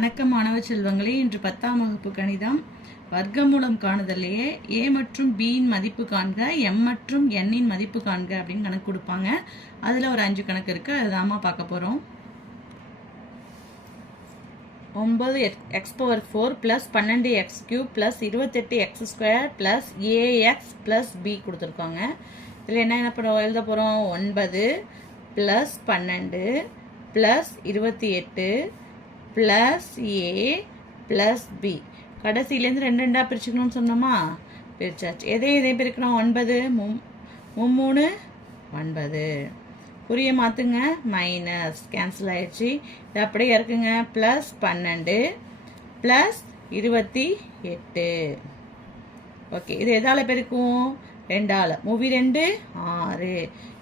வணக்கம் மாணவ செல்வங்களே, இன்று 10ஆம் வகுப்பு கணிதம் வர்க்கமூலம் காணுதல்லையே a மற்றும் b இன் மதிப்பு காண்க, m மற்றும் n இன் மதிப்பு காண்க அப்படின்னு கணக்கு கொடுப்பாங்க. அதில் ஒரு 5 கணக்கு இருக்குது, அதுதாம்மா பார்க்க போகிறோம். 9x⁴ plus 12x³ plus 28x² plus ax plus b கொடுத்துருக்காங்க. இதில் என்ன எழுத போகிறோம்? 9 plus 12 plus 28 plus A plus B. கடைசியிலேருந்து ரெண்டு ரெண்டாக பிரிச்சுக்கணும்னு சொன்னோமா, பிரிச்சாச்சு. எதை பிரிக்கணும்? 9 3 9. குறிய மாற்றுங்க, மைனஸ் கேன்சல் ஆயிடுச்சு. இது அப்படியே இருக்குங்க. Plus 12 plus 28. ஓகே, இது எதால் பெருக்கும்? 2ஆல். 2 6.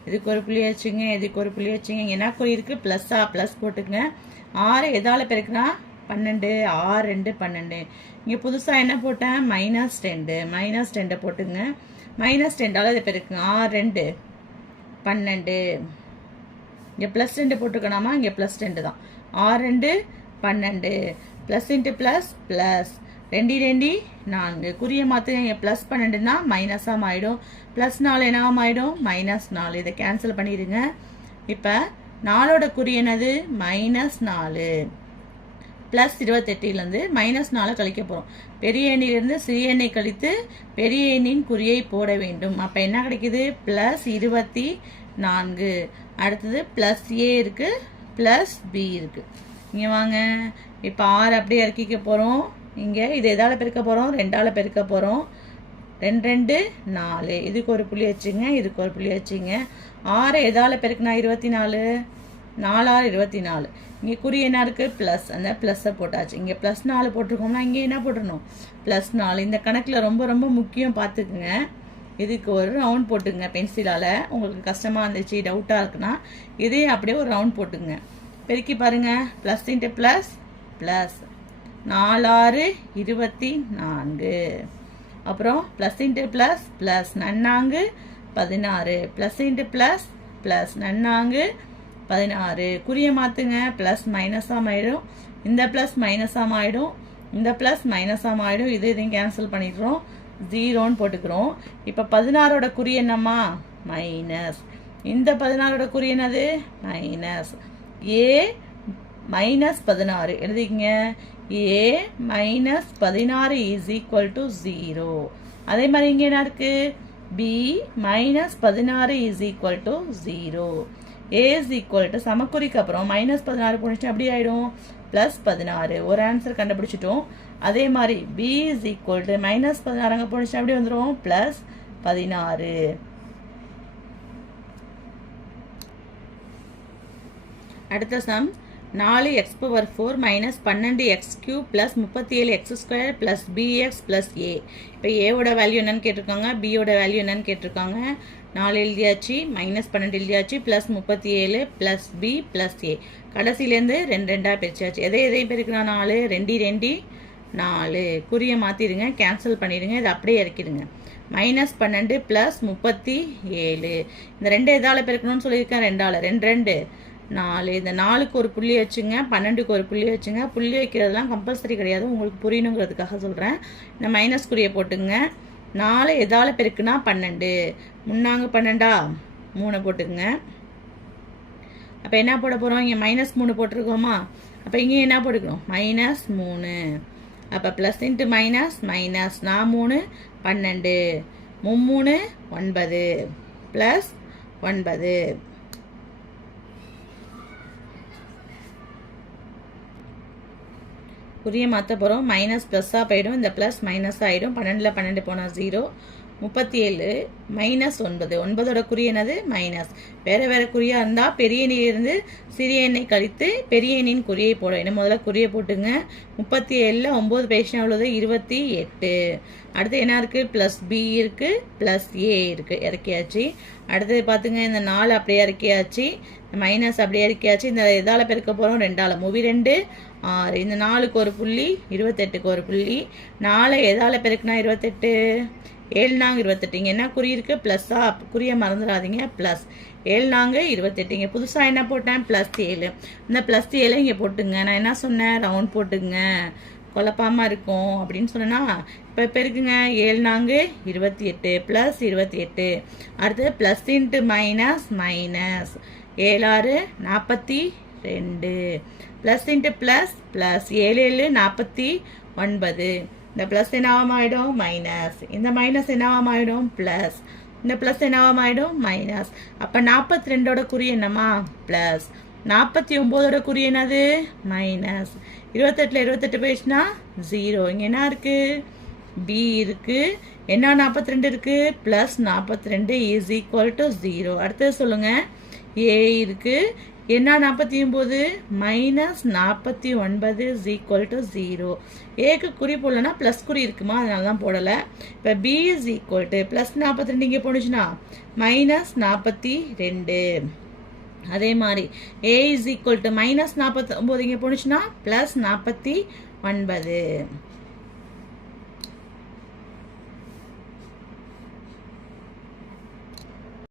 இதுக்கு ஒரு புள்ளி வச்சுங்க, இதுக்கு ஒரு புள்ளி வச்சுங்க. என்ன குறி இருக்குது? ப்ளஸ்ஸா? ப்ளஸ் போட்டுங்க. 6 எதால் பெருக்குனா? 12. 6 2 12. இங்கே புதுசாக என்ன போட்டேன்? -2. -2 போட்டுங்க. -2ஆல் இதை பெருக்குங்க. 6 2 12. இங்கே +2 போட்டுக்கணாமா? இங்கே +2 தான். 6 2 12. Plus into plus plus 2 2 4. குறிய மாற்றுங்க. இங்கே ப்ளஸ் 12னா மைனஸாக மாறிடும். +4 என்னவாக ஆகிடும்? -4. இதை கேன்சல் பண்ணிடுங்க. இப்போ 4ஓட குறி என்னது? -4. ப்ளஸ் 28லேருந்து -4 கழிக்க போகிறோம். பெரிய எண்ணிலிருந்து சிறிய எண்ணை கழித்து பெரிய எண்ணின் குறியை போட வேண்டும். அப்போ என்ன கிடைக்குது? ப்ளஸ் 24. அடுத்தது ப்ளஸ் ஏ இருக்குது, ப்ளஸ் பி இருக்குது. இங்கே வாங்க, இப்போ 6 அப்படியே இறக்கிக்க போகிறோம். இங்கே இது எதால் பெருக்க போகிறோம்? 2ஆல் பெருக்க போகிறோம். 2 2 4. இதுக்கு ஒரு புள்ளி வச்சுங்க, இதுக்கு ஒரு புள்ளி வச்சுங்க. 6 எதால் பெருக்குனா 24? 4 24. இங்கே குறி என்ன இருக்குது? ப்ளஸ். அந்த ப்ளஸ்ஸை போட்டாச்சு. இங்கே +4 போட்டிருக்கோம்னா இங்கே என்ன போட்டுருணும்? +4. இந்த கணக்கில் ரொம்ப ரொம்ப முக்கியம், பார்த்துக்குங்க. இதுக்கு ஒரு ரவுண்ட் போட்டுங்க பென்சிலால். உங்களுக்கு கஷ்டமாக இருந்துச்சு, டவுட்டாக இருக்குன்னா இதே அப்படியே ஒரு ரவுண்ட் போட்டுங்க. பெருக்கி பாருங்கள். Plus into plus plus 4 6 24. அப்புறம் plus into plus plus 4 16. Plus into plus plus 4 16. குறிய மாற்றுங்க. ப்ளஸ் மைனஸாக மாறிடும், இந்த ப்ளஸ் மைனஸாக மாறிடும், இந்த ப்ளஸ் மைனஸாக மாறிடும். இதையும் கேன்சல் பண்ணிடுறோம், 0ன்னு போட்டுக்கிறோம். இப்போ 16ஓட குறி என்னம்மா? மைனஸ். இந்த 16ஓட குறி என்னது? மைனஸ். ஏ -16 எழுதிக்கங்க. A -16 is equal to 0. அதே மாதிரி இங்கே என்ன இருக்குது? B -16 is equal to 0. A is equal to சமக்குறிக்கு அப்புறம் -16 போனிச்சு அப்படி ஆகிடும் +16. ஒரு ஆன்சர் கண்டுபிடிச்சிட்டோம். அதே மாதிரி பி இஸ் ஈக்குவல் டு -16 அங்கே போனிச்சு அப்படி வந்துடும் +16. அடுத்த sum 4x⁴ minus 12x³ plus 37x² plus bx plus a. இப்போ ஏவோட வேல்யூ என்னன்னு கேட்டிருக்காங்க, பியோட வேல்யூ என்னன்னு கேட்டிருக்காங்க. 4 எழுதியாச்சு, -12 எழுதியாச்சு, plus 37 plus b plus a. கடைசியிலேருந்து 2 2ஆக பிரிச்சாச்சு. எதையும் பெருக்குனா 4 2 2 4. குறிய மாற்றிடுங்க, கேன்சல் பண்ணிடுங்க. இதை அப்படியே இறக்கிடுங்க. -12 ப்ளஸ் 37. இந்த 2 எதால் பெருக்கணும்னு சொல்லியிருக்கேன்? 2ஆல். 2 2 4. இந்த 4க்கு ஒரு புள்ளி வச்சுங்க, 12க்கு ஒரு புள்ளி வச்சுங்க. புள்ளி வைக்கிறதுலாம் கம்பல்சரி கிடையாது, உங்களுக்கு புரியணுங்கிறதுக்காக சொல்கிறேன். இந்த மைனஸ் குறியை போட்டுங்க. 4 எதால் பெருக்குனா 12. 12 3 போட்டுங்க. அப்போ என்ன போட போகிறோம்? இங்கே -3 போட்டிருக்கோமா, அப்போ இங்கே என்ன போட்டுக்கணும்? -3. அப்போ plus into minus minus 3 12 3 9 plus 9. குறிய மாற்ற போகிறோம். மைனஸ் ப்ளஸ்ஸாக போயிடும், இந்த ப்ளஸ் மைனஸ் ஆகிடும். 12ல் 12 போனால் 0. 37 -9. 9ஓட குறி என்னது? மைனஸ். வேறு குறியாக இருந்தால் பெரிய எண்ணிலிருந்து சிறிய எண்ணை கழித்து பெரிய எண்ணின் குறியை போட வேண்டும். முதல்ல குறியை போட்டுங்க. 37ல் 9 பேசினா எவ்வளவு? 28. அடுத்து என்ன இருக்குது? ப்ளஸ் பி இருக்குது, ப்ளஸ் ஏ இருக்குது, இறக்கியாச்சு. அடுத்தது பார்த்துங்க, இந்த 4 அப்படியே இறக்கியாச்சு, மைனஸ் அப்படியே இறக்கியாச்சு. இந்த எதால் பெருக்க போகிறோம்? 2ஆல். 2 6. இந்த 4க்கு ஒரு புள்ளி, 28க்கு ஒரு புள்ளி. 4 எதால் பெருக்குனா 28? 7 நாங்க 28. இங்கே என்ன குறி இருக்கு? ப்ளஸ்ஸா? குறியை மறந்துடாதீங்க. ப்ளஸ் 7 நாங்க 28. இங்கே புதுசாக என்ன போட்டேன்? +7. இந்த +7 இங்கே போட்டுங்க. நான் என்ன சொன்னேன்? ரவுண்ட் போட்டுங்க, குழப்பாம இருக்கும் அப்படின்னு சொன்னா. இப்போ பெருக்குங்க. 7 நாங்க 28 + 28. அடுத்து plus into minus minus. 7 6 42. Plus into plus plus. 7 7 49. இந்த ப்ளஸ் என்னவாயிடும்? மைனஸ். இந்த மைனஸ் என்னவாயிடும்? ப்ளஸ். இந்த ப்ளஸ் என்னவாயிடும்? மைனஸ். அப்போ 42ஓட குறி என்னம்மா? ப்ளஸ். 49ஓட குறி என்னது? மைனஸ். 28ல் 28 போயிடுச்சுன்னா 0. இங்கே என்ன இருக்கு? பி இருக்கு. என்ன 42 இருக்கு? +42 = 0. அடுத்தது சொல்லுங்க. ஏ இருக்கு. என்ன 49? -49 = 0. ஏக்கு குறி போடலன்னா ப்ளஸ் குறி இருக்குமா, அதனால தான் போடலை. இப்போ பி +42 இங்கே போணுச்சுன்னா -42. அதே மாதிரி ஏ -49 இங்கே போணுச்சுன்னா +49.